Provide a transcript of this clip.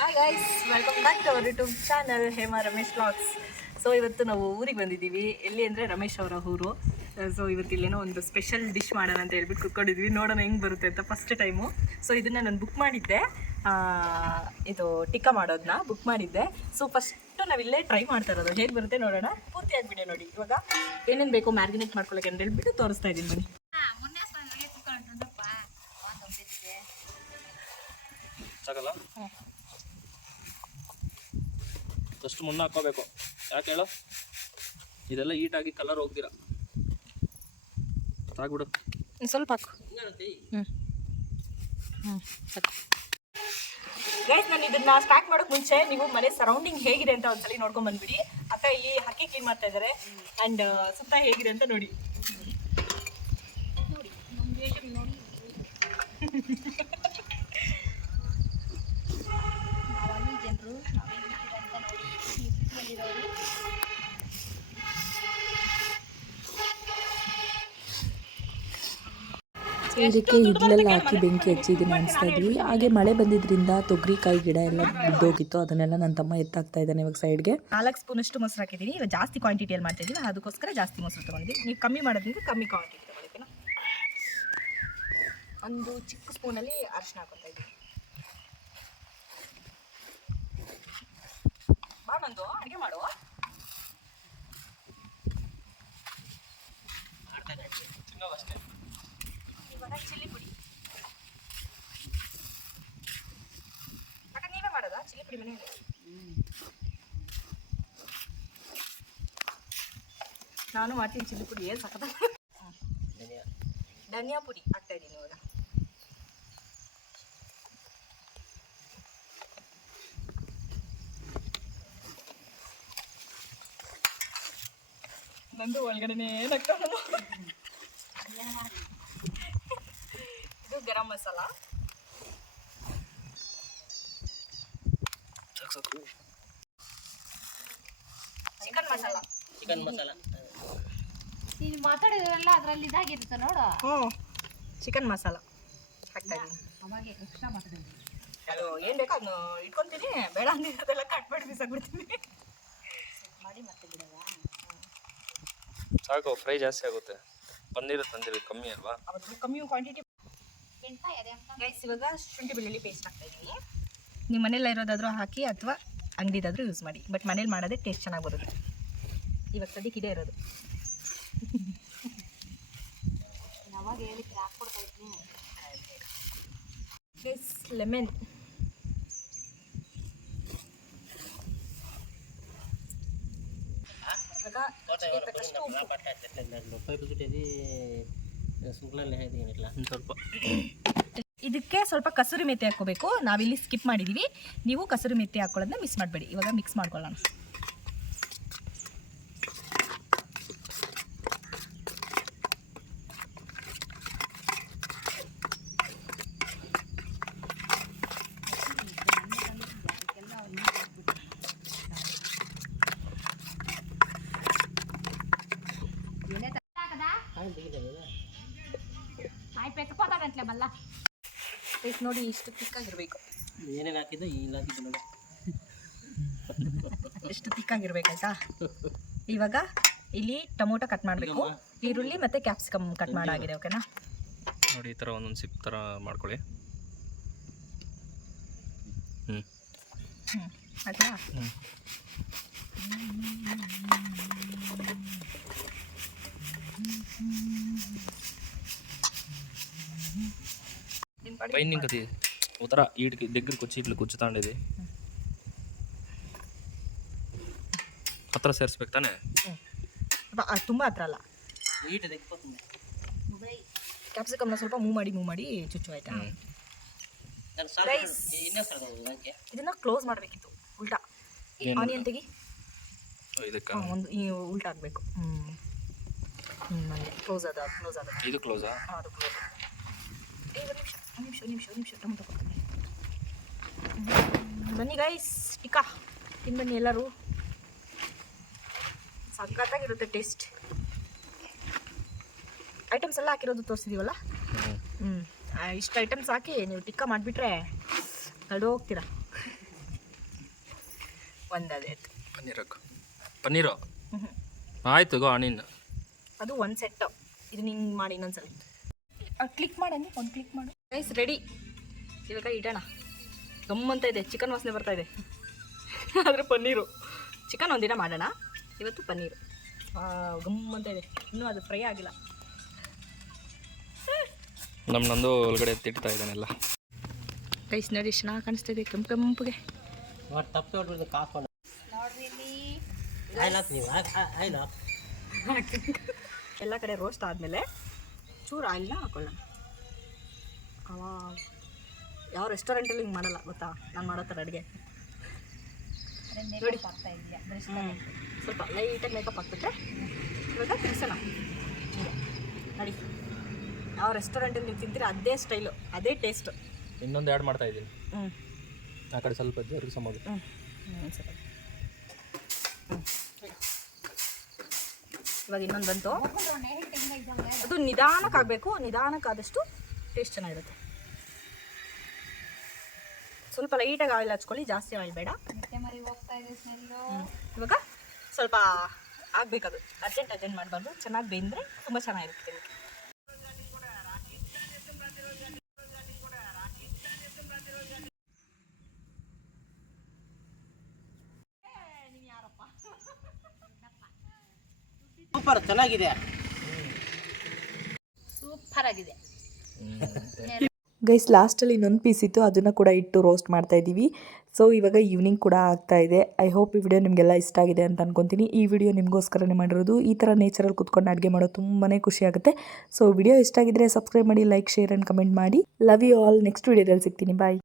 Hi guys, welcome back to our YouTube channel Hema Ramesh vlogs. So ಇವತ್ತು ನಾವು ಊರಿಗೆ ಬಂದಿದ್ದೀವಿ. ಎಲ್ಲಿ ಅಂದರೆ ರಮೇಶ್ ಅವರ ಊರು. ಸೊ ಇವತ್ತು ಇಲ್ಲೇನೋ ಒಂದು ಸ್ಪೆಷಲ್ ಡಿಶ್ ಮಾಡೋಣ ಅಂತ ಹೇಳ್ಬಿಟ್ಟು ಕುತ್ಕೊಂಡಿದ್ವಿ. ನೋಡೋಣ ಹೆಂಗೆ ಬರುತ್ತೆ ಅಂತ ಫಸ್ಟ್ ಟೈಮು. ಸೊ ಇದನ್ನು ನಾನು ಬುಕ್ ಮಾಡಿದ್ದೆ, ಇದು ಟಿಕ್ಕಾ ಮಾಡೋದನ್ನ ಬುಕ್ ಮಾಡಿದ್ದೆ. ಸೊ ಫಸ್ಟು ನಾವಿಲ್ಲೇ ಟ್ರೈ ಮಾಡ್ತಾ ಇರೋದು, ಹೇಗೆ ಬರುತ್ತೆ ನೋಡೋಣ. ಪೂರ್ತಿ ಆಗಿಬಿಡಿ ನೋಡಿ. ಇವಾಗ ಏನೇನು ಬೇಕೋ ಮ್ಯಾರಿನೇಟ್ ಮಾಡ್ಕೊಳ್ಳೋಕೆ ಅಂತ ಹೇಳ್ಬಿಟ್ಟು ತೋರಿಸ್ತಾ ಇದ್ದೀನಿ ಬನ್ನಿ. ಸಾಕಲ್ಲ ಫಸ್ಟ್ ಮುನ್ನ ಹಾಕೋಬೇಕು. ಯಾಕೆ ಹೇಳು, ಇದೆಲ್ಲ ಹೀಟಾಗಿ ಕಲರ್ ಹೋಗ್ದಿರ ಸಾಕ್ಬಿಡು. ಸ್ವಲ್ಪ ಹಾಕು. ಗೈಸ್, ನಾನು ಇದನ್ನ ಸ್ಟಾರ್ಟ್ ಮಾಡೋಕೆ ಮುಂಚೆ ನೀವು ಮನೆ ಸರೌಂಡಿಂಗ್ ಹೇಗಿದೆ ಅಂತ ಒಂದ್ಸಲಿ ನೋಡ್ಕೊಂಡ್ ಬಂದ್ಬಿಡಿ. ಅಕ್ಕ ಇಲ್ಲಿ ಹಕ್ಕಿ ಕ್ಲೀನ್ ಮಾಡ್ತಾ ಇದ್ದಾರೆ ಆ್ಯಂಡ್ ಸುತ್ತ ಹೇಗಿದೆ ಅಂತ ನೋಡಿ. ಇದಕ್ಕೆ ಇಡ್ಲೆಲ್ಲ ಹಾಕಿ ಬೆಂಕಿ ಹಚ್ಚಿ ಇದನ್ನು ಅನಿಸ್ತಾ ಇದ್ವಿ. ಹಾಗೆ ಮಳೆ ಬಂದಿದ್ದರಿಂದ ತೊಗರಿಕಾಯಿ ಗಿಡ ಎಲ್ಲ ಬಿದ್ದೋಗಿತ್ತು, ಅದನ್ನೆಲ್ಲ ನನ್ನ ತಮ್ಮ ಎತ್ತಾಕ್ತಾ ಇದ್ದಾನೆ ಇವಾಗ ಸೈಡ್ಗೆ. 4 ಸ್ಪೂನಷ್ಟು ಮೊಸರು ಹಾಕಿದ್ದೀನಿ. ಇವಾಗ ಜಾಸ್ತಿ ಕ್ವಾಂಟಿಟಿಯಲ್ಲಿ ಮಾಡ್ತಾ ಇದ್ದೀವಿ, ಅದಕ್ಕೋಸ್ಕರ ಜಾಸ್ತಿ ಮೊಸರು ತೊಗೊಂಡಿದ್ದೀವಿ. ನೀವು ಕಮ್ಮಿ ಮಾಡೋದ್ರಿಂದ ಕಮ್ಮಿ ಕ್ವಾಂಟಿಟಿ ತೊಗೊಳ್ತೀನ. ಒಂದು ಚಿಕ್ಕ ಸ್ಪೂನಲ್ಲಿ ಅರಿಶಿನ ಹಾಕೊತಾ ಇದ್ದೀವಿ. ಬಾಣಂದು ಅಡುಗೆ ಮಾಡುವ. ಇವಾಗ ಚಿಲ್ಲಿ ಪುಡಿ. ಅಕ್ಕ ನೀವೇ ಮಾಡೋದಾ ಚಿಲ್ಲಿ ಪುಡಿ ಮನೆಯಲ್ಲಿ? ನಾನು ಮಾಡ್ತೀನಿ ಚಿಲ್ಲಿ ಪುಡಿ. ಏನು ಸಖತ್. ಧನಿಯಾ ಪುಡಿ ಹಾಕ್ತಾ ಇದ್ದೀನಿ ಇವಾಗ. ನಂದು ಒಳಗಡೆನೇ ಏನಾಗ್ತಾ ಇದು ಗರಂ ಮಸಾಲ, ಚಿಕನ್ ಮಸಾಲ ನೀನು ಮಾತಾಡೋದ್ರೆಲ್ಲ ಅದರಲ್ಲಿ ಇದಾಗಿರುತ್ತೆ ನೋಡು. ಚಿಕನ್ ಮಸಾಲ ಹಾಕ್ತಾ ಇದ್ದೀನಿ. ಅವಾಗೆ ಎಕ್ಸ್ಟ್ರಾ ಮಾತಾಡೋದು. ಅದು ಏನು ಬೇಕೋ ಅದನ್ನು ಇಟ್ಕೊತೀನಿ, ಬೇಡ ಅಂದಿರೋದೆಲ್ಲ ಕಟ್ ಮಾಡಿ ಬಿಸಾಕ್ಬಿಡ್ತೀನಿ. ಮಾಡಿ ಮತ್ತೆ ಬಿಡೋದಾ? ಸಾಕು, ಫ್ರೈ ಜಾಸ್ತಿ ಆಗುತ್ತೆ. ಪನ್ನೀರು ತಂದಿರೋದು ಕಮ್ಮಿ ಅಲ್ವಾ? ಅವತ್ತು ಕಮ್ಮಿ ಕ್ವಾಂಟಿಟಿ. ಗೈಸ್, ಇವಾಗ ಶುಂಠಿ ಬೆಳ್ಳುಳ್ಳಿ ಪೇಸ್ಟ್ ಹಾಕ್ತಾ ಇದ್ದೀನಿ. ನೀವು ಮನೇಲಿ ಇರೋದಾದ್ರೂ ಹಾಕಿ ಅಥವಾ ಅಂಗಡಿದಾದ್ರೂ ಯೂಸ್ ಮಾಡಿ, ಬಟ್ ಮನೇಲಿ ಮಾಡೋದೇ ಟೇಸ್ಟ್ ಚೆನ್ನಾಗಿ ಬರುತ್ತೆ. ಇವಾಗ ಸದ್ಯಕ್ಕೆ ಇದೇ ಇರೋದು. ಯಾವಾಗ ಹೇಳಿ ಹಾಕ್ಕೊಡ್ತಾ ಇದ್ದೀನಿ. Guys, lemon. ಇದಕ್ಕೆ ಸ್ವಲ್ಪ ಕಸೂರಿ ಮೆಥಿ ಹಾಕೋಬೇಕು. ನಾವಿಲ್ಲಿ ಸ್ಕಿಪ್ ಮಾಡಿದ್ದೀವಿ, ನೀವು ಕಸೂರಿ ಮೆಥಿ ಹಾಕೊಳ್ಳೋದನ್ನ ಮಿಸ್ ಮಾಡಬೇಡಿ. ಇವಾಗ ಮಿಕ್ಸ್ ಮಾಡ್ಕೊಳ್ಳೋಣ. ನೋಡಿ, ಇಷ್ಟು ತಿಕ್ಕಾಗಿರ್ಬೇಕು. ಏನೇನು ಹಾಕಿದ್ದು ಇಲ್ಲ ಹಾಕಿದ್ದು ಎಷ್ಟು ತಿಕ್ಕಾಗಿರ್ಬೇಕಾಯ್ತಾ. ಇವಾಗ ಇಲ್ಲಿ ಟೊಮೊಟೊ ಕಟ್ ಮಾಡಬೇಕು, ಈರುಳ್ಳಿ ಮತ್ತು ಕ್ಯಾಪ್ಸಿಕಮ್ ಕಟ್ ಮಾಡಾಗಿದೆ. ಓಕೆನಾ? ನೋಡಿ, ಈ ಥರ ಒಂದೊಂದು ಸಿಪ್ ಥರ ಮಾಡ್ಕೊಳ್ಳಿ. ಆಯ್ತಾ? ట్రైనింగ్ అది ఉత్తర వీడికి దగ్గరికి వచ్చి ఇట్లా కూర్చుతాండేది ಹತ್ರ ಸೇರಿಸ್ಬೇಕು ತಾನೆ? ತುಂಬ ಹತ್ರ ಅಲ್ಲ, ಕ್ಯಾಪ್ಸಿಕಮ್ನ ಸ್ವಲ್ಪ ಮೂವ್ ಮಾಡಿ ಚುಚ್ಚು. ಆಯ್ತಾ? ಇದನ್ನ ಕ್ಲೋಸ್ ಮಾಡಬೇಕಿತ್ತು. ಉಲ್ಟಾ ಆನಿಯನ್ ತೆಗಿ. ಒಂದು ಉಲ್ಟಾ ಆಗಬೇಕು. ನನಗೆ ಕ್ಲೋಸ್ ಅದ. ಇದು ಕ್ಲೋಸಾ? ಅದು ಕ್ಲೋಸ್. ನಿಮಿಷ ಟೊಮೊಟೊ ಕೊಡ್ತೀನಿ. ಬನ್ನಿ ಗೈಸ್, ಟಿಕ್ಕಾ ತಿಂದು ಬನ್ನಿ ಎಲ್ಲರೂ. ಸಖತ್ತಾಗಿರುತ್ತೆ ಟೇಸ್ಟ್. ಐಟಮ್ಸ್ ಎಲ್ಲ ಹಾಕಿರೋದು ತೋರಿಸಿದೀವಲ್ಲ. ಇಷ್ಟು ಐಟಮ್ಸ್ ಹಾಕಿ ನೀವು ಟಿಕ್ಕಾ ಮಾಡಿಬಿಟ್ರೆ ಕಳೆದು ಹೋಗ್ತೀರಾ. ಒಂದು ಅದೇ ಆಯ್ತು. ಪನ್ನೀರ್ ಹಾಕು. ಪನ್ನೀರು ಆಯ್ತು ಗೋ ನೀನು. ಅದು ಒಂದು ಸೆಟ್ಟು. ಇದು ಹಿಂಗೆ ಮಾಡಿ ಇನ್ನೊಂದ್ಸಲ ಕ್ಲಿಕ್ ಮಾಡಂಗೆ ಒಂದು ಕ್ಲಿಕ್ ಮಾಡು. Rice ready. ಇವಾಗ ಇಡೋಣ. ಗಮ್ಮಂತ ಇದೆ, ಚಿಕನ್ ವಾಸನೆ ಬರ್ತಾ ಇದೆ. ಆದರೆ ಪನ್ನೀರು ಚಿಕನ್ ಒಂದಿನ ಮಾಡೋಣ, ಇವತ್ತು ಪನ್ನೀರು ಗಮ್ಮಂತ ಇದೆ. ಇನ್ನೂ ಅದು ಫ್ರೈ ಆಗಿಲ್ಲ. ನಂದು ಒಳಗಡೆ ತಿಡ್ತಾ ಇದ್ದಾನೆಲ್ಲ. ರೈಸ್ ನೋಡಿ ಎಷ್ಟು ಚೆನ್ನಾಗಿ ಕಾಣಿಸ್ತಾ ಇದೆ ಕೆಂಪಗೆ. ಎಲ್ಲ ಕಡೆ ರೋಸ್ಟ್ ಆದಮೇಲೆ ಚೂರು ಆಯಿಲ್ನ ಹಾಕೊಳ್ಳೋಣ. ಯಾವ ರೆಸ್ಟೋರೆಂಟಲ್ಲಿ ಹಿಂಗೆ ಮಾಡಲ್ಲ ಗೊತ್ತಾ, ನಾನು ಮಾಡೋ ಥರ ಅಡುಗೆ. ನೋಡಿ ಸ್ವಲ್ಪ ಲೈಟಾಗಿ ಮೇಕಪ್ ಹಾಕ್ಬಿಟ್ರೆ ಇವಾಗ ತಿರ್ಸೋಣ. ನೋಡಿ ಯಾವ ರೆಸ್ಟೋರೆಂಟಲ್ಲಿ ನೀವು ತಿಂತೀರ ಅದೇ ಸ್ಟೈಲು, ಅದೇ ಟೇಸ್ಟು. ಇನ್ನೊಂದು ಆ್ಯಡ್ ಮಾಡ್ತಾ ಇದ್ದೀನಿ. ಆ ಕಡೆ ಸ್ವಲ್ಪ ಜೋರಿಗೆ ಸಂಬೋದು. ಸರಿ. ಇವಾಗ ಇನ್ನೊಂದು ಬಂತು. ಅದು ನಿಧಾನಕ್ಕಾಗಬೇಕು, ನಿಧಾನಕ್ಕಾದಷ್ಟು ಟೇಸ್ಟ್ ಚೆನ್ನಾಗಿರುತ್ತೆ. ಸ್ವಲ್ಪ ಲೈಟಾಗಿ ಆಯಿಲ್ ಹಚ್ಕೊಳ್ಳಿ, ಜಾಸ್ತಿ ಆಯಿಲ್ ಬೇಡ. ಇವಾಗ ಸ್ವಲ್ಪ ಆಗಬೇಕದು, ಅರ್ಜೆಂಟ್ ಮಾಡಬಾರ್ದು. ಚೆನ್ನಾಗಿ ಬೆಂದರೆ ತುಂಬ ಚೆನ್ನಾಗಿರುತ್ತೆ. ಸೂಪರ್, ಚೆನ್ನಾಗಿದೆ, ಸೂಪರ್ ಆಗಿದೆ. ಗೈಸ್ ಲಾಸ್ಟಲ್ಲಿ ಇನ್ನೊಂದು ಪೀಸ್ ಇತ್ತು, ಅದನ್ನು ಕೂಡ ಇಟ್ಟು ರೋಸ್ಟ್ ಮಾಡ್ತಾ ಇದ್ದೀವಿ. ಸೊ ಇವಾಗ ಈವ್ನಿಂಗ್ ಕೂಡ ಆಗ್ತಾ ಇದೆ. ಐ ಹೋಪ್ ಈ ವಿಡಿಯೋ ನಿಮಗೆಲ್ಲ ಇಷ್ಟ ಆಗಿದೆ ಅಂತ ಅನ್ಕೊತೀನಿ. ಈ ವಿಡಿಯೋ ನಿಮಗೋಸ್ಕರನೇ ಮಾಡಿರೋದು. ಈ ಥರ ನೇಚರಲ್ಲಿ ಕುತ್ಕೊಂಡು ಅಡುಗೆ ಮಾಡೋದು ತುಂಬಾ ಖುಷಿ ಆಗುತ್ತೆ. ಸೊ ವಿಡಿಯೋ ಇಷ್ಟ ಆಗಿದ್ರೆ ಸಬ್ಸ್ಕ್ರೈಬ್ ಮಾಡಿ, ಲೈಕ್, ಶೇರ್ ಆ್ಯಂಡ್ ಕಮೆಂಟ್ ಮಾಡಿ. Love you all. ನೆಕ್ಸ್ಟ್ ವಿಡಿಯೋದಲ್ಲಿ ಸಿಗ್ತೀನಿ. ಬಾಯ್.